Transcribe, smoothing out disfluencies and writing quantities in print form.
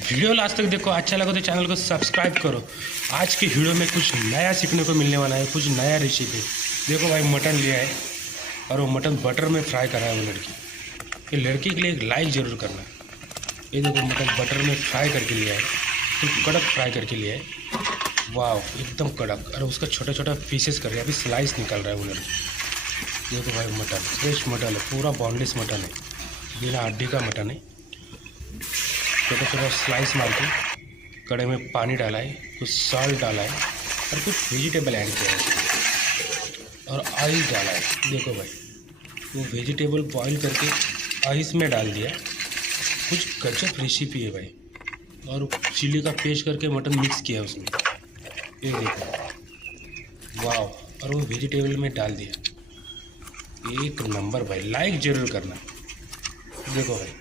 Video last तक देखो, अच्छा लगा तो चैनल को सब्सक्राइब करो। आज की वीडियो में कुछ नया सीखने को मिलने वाला है, कुछ नया रेसिपी। देखो भाई मटन लिया है और वो मटन बटर में फ्राई कर रहा है वो लड़की। ये लड़की के लिए एक लाइक ज़रूर करना। ये देखो मटन बटर में फ्राई करके लिया है, तो कड़क फ्राई करके लिया है। वाह एकदम कड़क। और उसका छोटा छोटा पीसेस कर रहा है, अभी स्लाइस निकल रहा है वो लड़की। देखो भाई मटन फ्रेश मटन है, पूरा बोनलेस मटन है, बिना हड्डी का मटन है। छोटा छोटा स्लाइस मार के कड़े में पानी डाला है, कुछ सॉल्ट डाला है और कुछ वेजिटेबल ऐड किया है और आइस डाला है। देखो भाई वो वेजिटेबल बॉईल करके आइस में डाल दिया। कुछ गजब रेसिपी है भाई। और चिली का पेस्ट करके मटन मिक्स किया उसमें, ये देखो वाह। और वो वेजिटेबल में डाल दिया। एक नंबर भाई, लाइक ज़रूर करना। देखो भाई